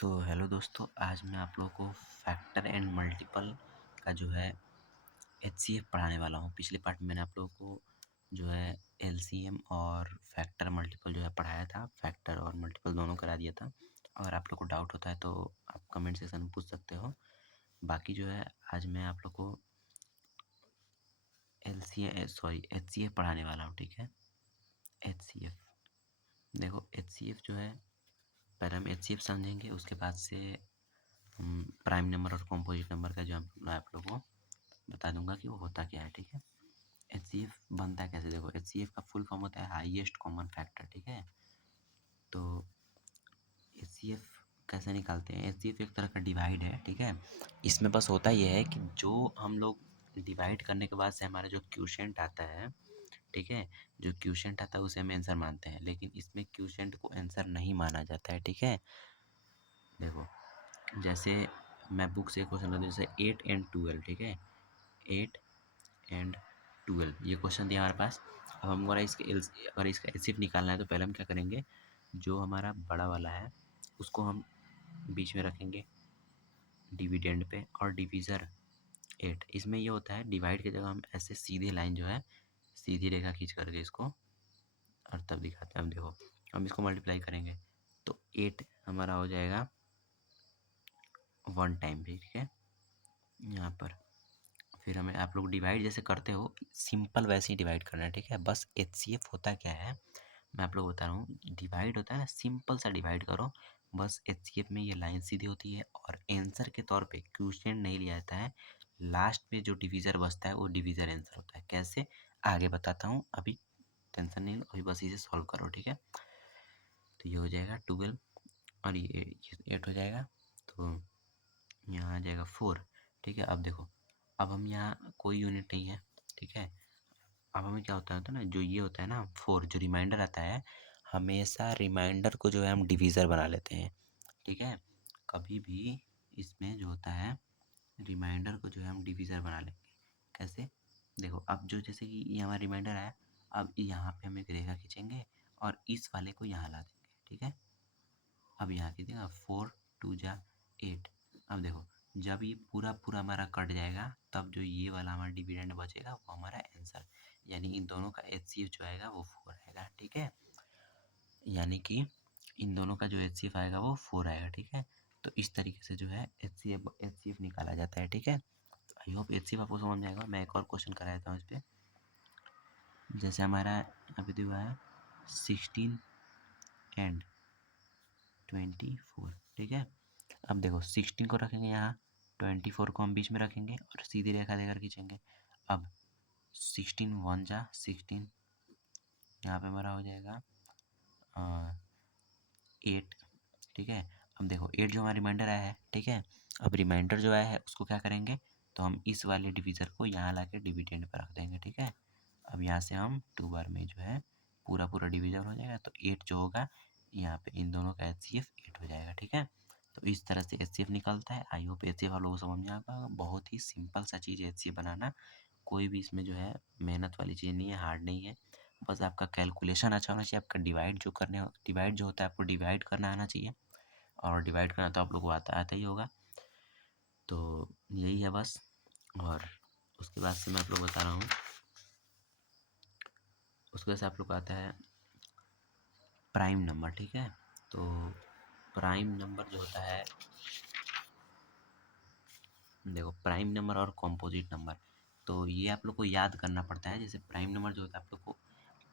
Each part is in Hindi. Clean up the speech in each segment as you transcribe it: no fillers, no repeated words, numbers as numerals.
हेलो दोस्तों, आज मैं आप लोगों को फैक्टर एंड मल्टीपल का जो है एचसीएफ पढ़ाने वाला हूँ। पिछले पार्ट में मैंने आप लोगों को जो है एलसीएम और फैक्टर मल्टीपल जो है पढ़ाया था। फैक्टर और मल्टीपल दोनों करा दिया था। अगर आप लोग को डाउट होता है तो आप कमेंट सेक्शन में पूछ सकते हो। बाकी जो है आज मैं आप लोग को एचसीएफ पढ़ाने वाला हूँ। ठीक है, एचसीएफ देखो, एचसीएफ जो है पहले हम एचसीएफ समझेंगे, उसके बाद से प्राइम नंबर और कॉम्पोजिट नंबर का जो मैं आप लोगों को बता दूंगा कि वो होता क्या है। ठीक है, एचसीएफ बनता है कैसे, देखो एचसीएफ का फुल फॉर्म होता है हाईएस्ट कॉमन फैक्टर। ठीक है, तो एचसीएफ कैसे निकालते हैं। एचसीएफ एक तरह का डिवाइड है। ठीक है, इसमें बस होता ये है कि जो हम लोग डिवाइड करने के बाद से हमारा जो क्यूशेंट आता है, ठीक है, जो क्यूशेंट आता है उसे हम आंसर मानते हैं, लेकिन इसमें क्यूशेंट को आंसर नहीं माना जाता है। ठीक है, देखो जैसे मैं बुक से क्वेश्चन बताऊँ, जैसे 8 एंड 12। ठीक है, 8 एंड 12 ये क्वेश्चन दिया हमारे पास। अब हमको अगर इसका एचसीएफ निकालना है तो पहले हम क्या करेंगे, जो हमारा बड़ा वाला है उसको हम बीच में रखेंगे डिविडेंड पे, और डिवीज़र 8। इसमें ये होता है डिवाइड की जगह हम ऐसे सीधे लाइन जो है सीधी रेखा खींच करके इसको और तब दिखाते हैं। अब देखो हम इसको मल्टीप्लाई करेंगे तो 8 हमारा हो जाएगा 1 टाइम भी। ठीक है, यहाँ पर फिर हमें आप लोग डिवाइड जैसे करते हो सिंपल वैसे ही डिवाइड करना है। ठीक है, बस एचसीएफ होता क्या है मैं आप लोग बता रहा हूँ। डिवाइड होता है ना, सिंपल सा डिवाइड करो बस। एचसीएफ में ये लाइन सीधी होती है और आंसर के तौर पे क्वोशिएंट नहीं लिया जाता है। लास्ट में जो डिवीज़र बचता है वो डिवीज़र आंसर होता है। कैसे आगे बताता हूँ, अभी टेंशन नहीं लो, अभी बस इसे सॉल्व करो। ठीक है, तो ये हो जाएगा 12 और ये 8 हो जाएगा, तो यहाँ आ जाएगा 4। ठीक है, अब देखो अब हम यहाँ कोई यूनिट नहीं है। ठीक है, अब हमें क्या होता है ना, जो ये होता है ना 4, जो रिमाइंडर आता है, हमेशा रिमाइंडर को जो है हम डिवीज़र बना लेते हैं। ठीक है, कभी भी इसमें जो होता है रिमाइंडर को जो है हम डिवीज़र बना लेंगे। कैसे, देखो अब जो जैसे कि ये हमारा रिमाइंडर आया, अब यहाँ पे हम एक रेखा खींचेंगे और इस वाले को यहाँ ला देंगे। ठीक है, अब यहाँ कीजिएगा 4 2 जा 8। अब देखो जब ये पूरा पूरा हमारा कट जाएगा तब जो ये वाला हमारा डिविडेंड बचेगा वो हमारा आंसर, यानी इन दोनों का एचसीएफ जो आएगा वो 4 आएगा। ठीक है, यानी कि इन दोनों का जो एचसीएफ आएगा वो 4 आएगा। ठीक है, तो इस तरीके से जो है एचसीएफ निकाला जाता है। ठीक है, आई होप एचसीएफ आपको समझ में आएगा। मैं एक और क्वेश्चन करा देता हूँ इस पर। जैसे हमारा अभी दिया हुआ है 16 एंड 24। ठीक है, अब देखो 16 को रखेंगे यहाँ, 24 को हम बीच में रखेंगे और सीधी रेखा देकर खींचेंगे। अब 16 1 जा 16, यहाँ पे हमारा हो जाएगा 8। ठीक है, अब देखो 8 जो हमारा रिमाइंडर आया है। ठीक है, अब रिमाइंडर जो आया है उसको क्या करेंगे, तो हम इस वाले डिवीज़र को यहाँ ला के डिविडेंड पर रख देंगे। ठीक है, अब यहाँ से हम 2 बार में जो है पूरा पूरा डिवीज़र हो जाएगा, तो 8 जो होगा यहाँ पे इन दोनों का एचसीएफ 8 हो जाएगा। ठीक है, तो इस तरह से एचसीएफ निकलता है। आई होप एचसीएफ आप लोगों को समझ में आएगा। बहुत ही सिंपल सा चीज़ है एचसीएफ बनाना, कोई भी इसमें जो है मेहनत वाली चीज़ नहीं है, हार्ड नहीं है। बस आपका कैलकुलेशन अच्छा होना चाहिए, आपका डिवाइड जो होता है आपको डिवाइड करना आना चाहिए, और डिवाइड करना तो आप लोग को आता ही होगा। तो यही है बस। और उसके बाद से मैं आप लोग बता रहा हूँ, उसके बाद से आप लोग को आता है प्राइम नंबर। ठीक है, तो प्राइम नंबर जो होता है, देखो प्राइम नंबर और कॉम्पोजिट नंबर, तो ये आप लोग को याद करना पड़ता है। जैसे प्राइम नंबर जो होता है आप लोग को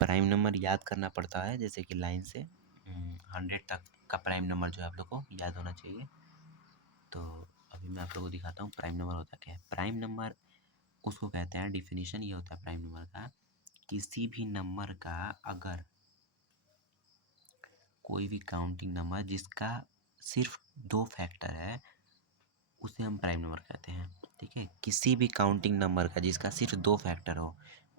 प्राइम नंबर याद करना पड़ता है, जैसे कि लाइन से 100 तक का प्राइम नंबर जो है आप लोग को याद होना चाहिए। तो अभी मैं आप लोग को दिखाता हूँ प्राइम नंबर होता क्या है। प्राइम नंबर उसको कहते हैं, डिफिनीशन ये होता है प्राइम नंबर का, किसी भी नंबर का अगर कोई भी काउंटिंग नंबर जिसका सिर्फ 2 फैक्टर है उसे हम प्राइम नंबर कहते हैं। ठीक है, किसी भी काउंटिंग नंबर का जिसका सिर्फ 2 फैक्टर हो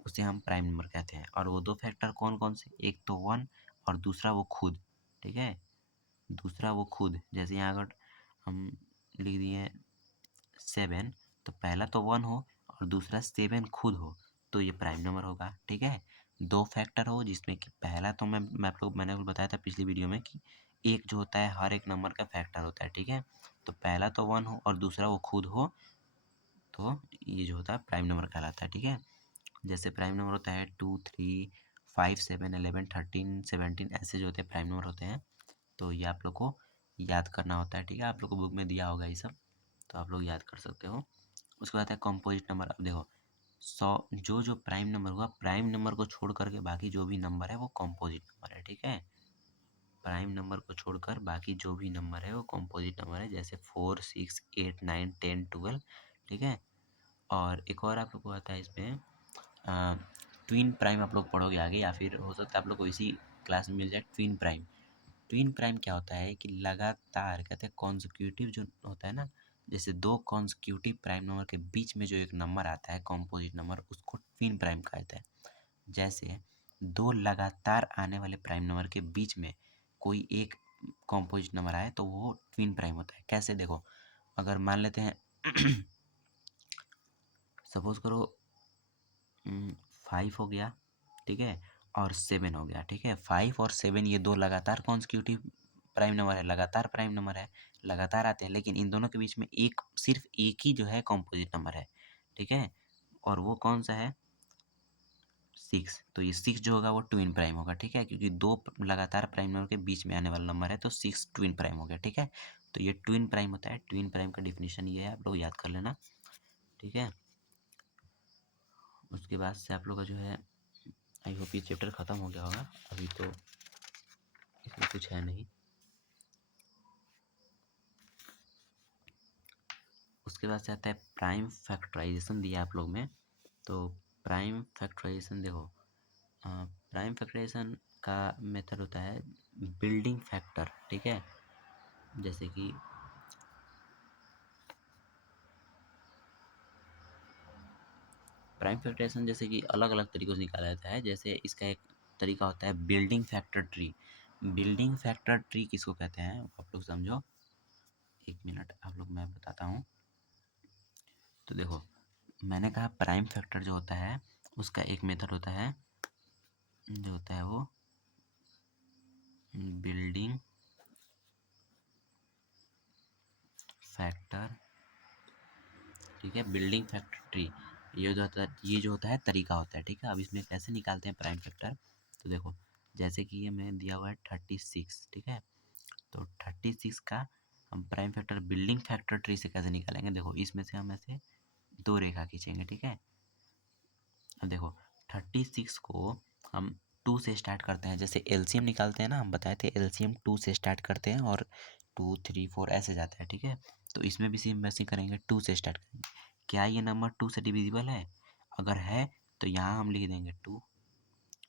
उसे हम प्राइम नंबर कहते हैं। और वो 2 फैक्टर कौन कौन से, एक तो 1 और दूसरा वो खुद। ठीक है, दूसरा वो खुद, जैसे यहाँ अगर हम लिख दिए 7, तो पहला तो 1 हो और दूसरा 7 खुद हो तो ये प्राइम नंबर होगा। ठीक है, 2 फैक्टर हो जिसमें कि पहला तो मैंने आपको बताया था पिछली वीडियो में कि एक जो होता है हर एक नंबर का फैक्टर होता है, ठीक है। तो पहला तो 1 हो और दूसरा वो खुद हो, तो ये जो होता है प्राइम नंबर कहलाता है, ठीक है। जैसे प्राइम नंबर होता है 2 3 5 7 11 13 17, ऐसे जो होते हैं प्राइम नंबर होते हैं। तो ये आप लोग को याद करना होता है, ठीक है। आप लोग को बुक में दिया होगा ये सब, तो आप लोग याद कर सकते हो। उसके बाद है कंपोजिट नंबर। अब देखो 100 जो प्राइम नंबर हुआ, प्राइम नंबर को छोड़ करके बाकी जो भी नंबर है वो कंपोजिट नंबर है, ठीक है। प्राइम नंबर को छोड़कर बाकी जो भी नंबर है वो कंपोजिट नंबर है, जैसे 4 6 8 9 10 12, ठीक है। और एक और आप लोग को आता है इसमें ट्विन प्राइम, आप लोग पढ़ोगे आगे, या फिर हो सकता है आप लोग को इसी क्लास में मिल जाए ट्विन प्राइम। ट्विन प्राइम क्या होता है कि लगातार कहते हैं कॉन्जिक्यूटिव जो होता है ना, जैसे दो कॉन्जिक्यूटिव प्राइम नंबर के बीच में जो एक नंबर आता है कंपोजिट नंबर, उसको ट्विन प्राइम कहते हैं। जैसे दो लगातार आने वाले प्राइम नंबर के बीच में कोई एक कंपोजिट नंबर आए तो वो ट्विन प्राइम होता है। कैसे देखो, अगर मान लेते हैं सपोज करो 5 हो गया, ठीक है, और 7 हो गया, ठीक है। 5 और 7 ये दो लगातार कॉन्जिक्यूटिव प्राइम नंबर है, लगातार प्राइम नंबर है, लगातार आते हैं, लेकिन इन दोनों के बीच में एक सिर्फ एक ही जो है कंपोजिट नंबर है, ठीक है। और वो कौन सा है? 6। तो ये 6 जो होगा वो ट्विन प्राइम होगा, ठीक है, क्योंकि दो लगातार प्राइम नंबर के बीच में आने वाला नंबर है, तो 6 ट्विन प्राइम हो गया, ठीक है। तो ये ट्विन प्राइम होता है। ट्विन प्राइम का डिफिनीशन ये है, आप लोग याद कर लेना, ठीक है। उसके बाद से आप लोग का जो है, आई होप ये चैप्टर ख़त्म हो गया होगा, अभी तो इसमें कुछ है नहीं। उसके बाद से आता है प्राइम फैक्टराइजेशन, दिया आप लोग में। तो प्राइम फैक्टराइजेशन देखो, प्राइम फैक्टराइजेशन का मेथड होता है बिल्डिंग फैक्टर, ठीक है। जैसे कि प्राइम फैक्टराइजेशन जैसे कि अलग अलग तरीक़ों से निकाला जाता है। जैसे इसका एक तरीका होता है building factor tree. Building factor tree किसको कहते हैं आप लोग समझो, एक मिनट आप लोग मैं बताता हूँ। तो देखो, मैंने कहा प्राइम फैक्टर जो होता है उसका एक मेथड होता है, जो होता है वो बिल्डिंग फैक्टर, ठीक है, बिल्डिंग फैक्टर ट्री। ये जो होता है तरीका होता है, ठीक है। अब इसमें कैसे निकालते हैं प्राइम फैक्टर, तो देखो जैसे कि ये मैं दिया हुआ है 36, ठीक है। तो 36 का हम prime factor building factor tree से कैसे निकालेंगे, देखो इसमें से हम ऐसे दो रेखा खींचेंगे, ठीक है। अब देखो 36 को हम 2 से स्टार्ट करते हैं, जैसे एलसीएम निकालते हैं ना, हम बताए थे एलसीएम 2 से स्टार्ट करते हैं और 2 3 4 ऐसे जाता है, ठीक है। तो इसमें भी सेम वैसे करेंगे, 2 से स्टार्ट करेंगे। क्या ये नंबर 2 से डिविजिबल है? अगर है तो यहाँ हम लिख देंगे 2,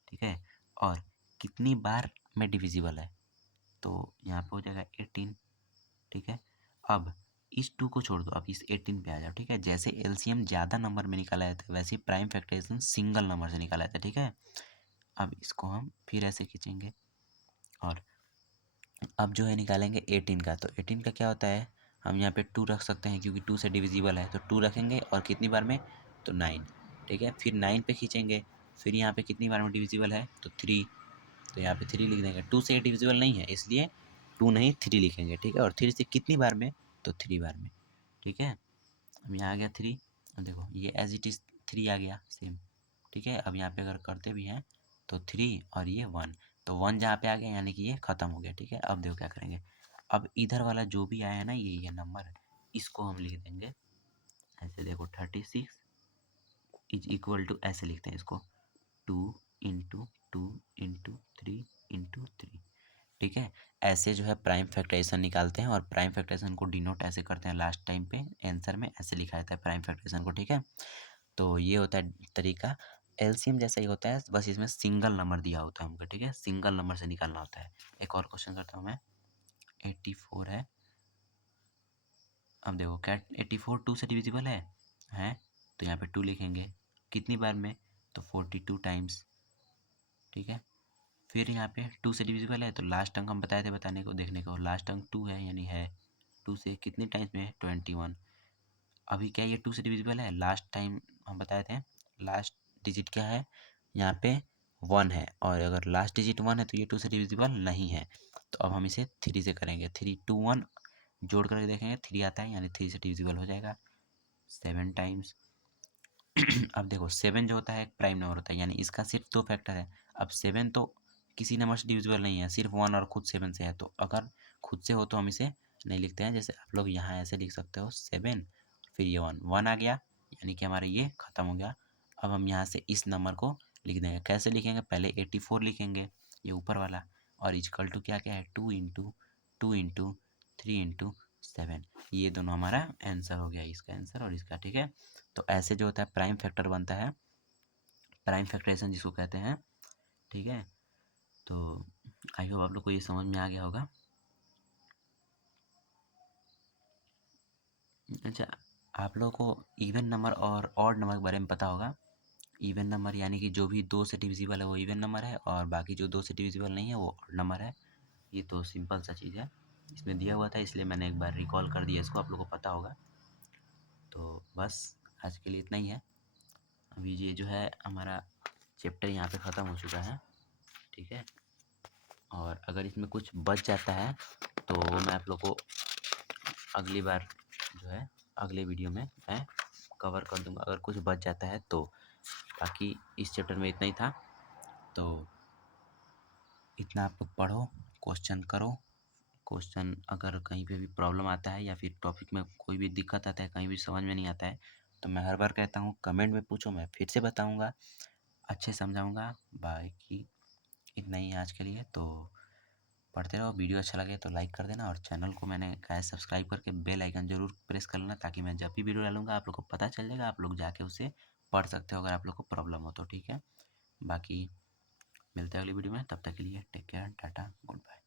ठीक है। और कितनी बार में डिविजिबल है, तो यहाँ पे हो जाएगा 18, ठीक है। अब इस 2 को छोड़ दो, अब इस 18 पे आ जाओ, ठीक है। जैसे एलसीएम ज़्यादा नंबर में निकाला जाता है, वैसे ही प्राइम फैक्टराइजेशन सिंगल नंबर से निकाला जाता है, ठीक है। अब इसको हम फिर ऐसे खींचेंगे और अब जो है निकालेंगे 18 का। तो 18 का क्या होता है, हम यहाँ पे 2 रख सकते हैं क्योंकि 2 से डिविजिबल है, तो 2 रखेंगे और कितनी बार में, तो 9, ठीक है। फिर 9 पे खींचेंगे, फिर यहाँ पे कितनी बार में डिविजिबल है, तो 3, तो यहाँ पे 3 लिख देंगे। 2 से डिविजिबल नहीं है इसलिए 2 नहीं 3 लिखेंगे, ठीक है। और 3 से कितनी बार में, तो 3 बार में, ठीक है। अब यहाँ आ गया 3, अब देखो ये एज इट इज़ 3 आ गया सेम, ठीक है। अब यहाँ पे अगर करते भी हैं तो 3 और ये 1, तो 1 जहाँ पे आ गया यानी कि ये ख़त्म हो गया, ठीक है। अब देखो क्या करेंगे, अब इधर वाला जो भी आया है ना, ये नंबर, इसको हम लिख देंगे ऐसे, देखो 36 इज इक्वल टू, ऐसे लिखते हैं इसको, 2 इंटू 2 इंटू 3 इंटू 3, ठीक है। ऐसे जो है प्राइम फैक्टराइजेशन निकालते हैं और प्राइम फैक्टराइजेशन को डिनोट ऐसे करते हैं लास्ट टाइम पे आंसर में, ऐसे लिखा जाता है प्राइम फैक्टराइजेशन को, ठीक है। तो ये होता है तरीका, एलसीएम जैसा ही होता है, बस इसमें सिंगल नंबर दिया होता है हमको, ठीक है। सिंगल नंबर से निकालना होता है। एक और क्वेश्चन करता हूँ मैं, 84 है। अब देखो क्या 84 2 से डिविजिबल है, तो यहाँ पे 2 लिखेंगे, कितनी बार में, तो 42 टाइम्स, ठीक है। फिर यहाँ पे 2 से डिविजिबल है, तो लास्ट अंक हम बताए थे बताने को, देखने को, लास्ट अंक 2 है यानी है 2 से कितने टाइम्स में, 21। अभी क्या ये 2 से डिविजिबल है, लास्ट टाइम हम बताए थे लास्ट डिजिट क्या है यहाँ पे 1 है, और अगर लास्ट डिजिट 1 है तो ये 2 से डिविजिबल नहीं है। तो अब हम इसे 3 से करेंगे। 3 2 1 जोड़ करके देखेंगे, 3 आता है यानी 3 से डिविजिबल हो जाएगा। 7 टाइम्स अब देखो 7 जो होता है एक प्राइम नंबर होता है, यानी इसका सिर्फ 2 फैक्टर है। अब 7 तो किसी नंबर से डिविजिबल नहीं है, सिर्फ 1 और खुद 7 से है। तो अगर खुद से हो तो हम इसे नहीं लिखते हैं, जैसे आप लोग यहाँ ऐसे लिख सकते हो 7 फिर ये 1 आ गया, यानी कि हमारा ये ख़त्म हो गया। अब हम यहाँ से इस नंबर को लिख देंगे। कैसे लिखेंगे, पहले 84 लिखेंगे, ये ऊपर वाला, और इजकल टू क्या क्या है 2 इंटू 3 इंटू 7, ये दोनों हमारा आंसर हो गया, इसका आंसर और इसका, ठीक है। तो ऐसे जो होता है प्राइम फैक्टर बनता है, प्राइम फैक्टराइजेशन जिसको कहते हैं, ठीक है। तो आई होप आप लोग को ये समझ में आ गया होगा। अच्छा, आप लोगों को इवन नंबर और ऑड नंबर के बारे में पता होगा। इवन नंबर यानी कि जो भी 2 से डिविजिबल है वो इवन नंबर है, और बाकी जो 2 से डिविजिबल नहीं है वो ऑड नंबर है। ये तो सिंपल सा चीज़ है, इसमें दिया हुआ था इसलिए मैंने एक बार रिकॉल कर दिया इसको, आप लोग को पता होगा। तो बस आज के लिए इतना ही है। अभी ये जो है हमारा चैप्टर यहाँ पे ख़त्म हो चुका है, ठीक है। और अगर इसमें कुछ बच जाता है तो मैं आप लोग को अगली बार जो है अगले वीडियो में मैं कवर कर दूंगा, अगर कुछ बच जाता है तो। बाकी इस चैप्टर में इतना ही था, तो इतना आप लोग पढ़ो, क्वेश्चन करो। क्वेश्चन अगर कहीं पे भी प्रॉब्लम आता है या फिर टॉपिक में कोई भी दिक्कत आता है, कहीं भी समझ में नहीं आता है, तो मैं हर बार कहता हूँ कमेंट में पूछो, मैं फिर से बताऊँगा, अच्छे समझाऊँगा। बाकी इतना ही है आज के लिए, तो पढ़ते रहो। वीडियो अच्छा लगे तो लाइक कर देना, और चैनल को मैंने कहा है सब्सक्राइब करके बेल आइकन जरूर प्रेस कर लेना, ताकि मैं जब भी वीडियो डालूंगा आप लोग को पता चल जाएगा, आप लोग जाके उसे पढ़ सकते हो अगर आप लोग को प्रॉब्लम हो तो, ठीक है। बाकी मिलते हैं अगली वीडियो में, तब तक के लिए take care, tata, good bye.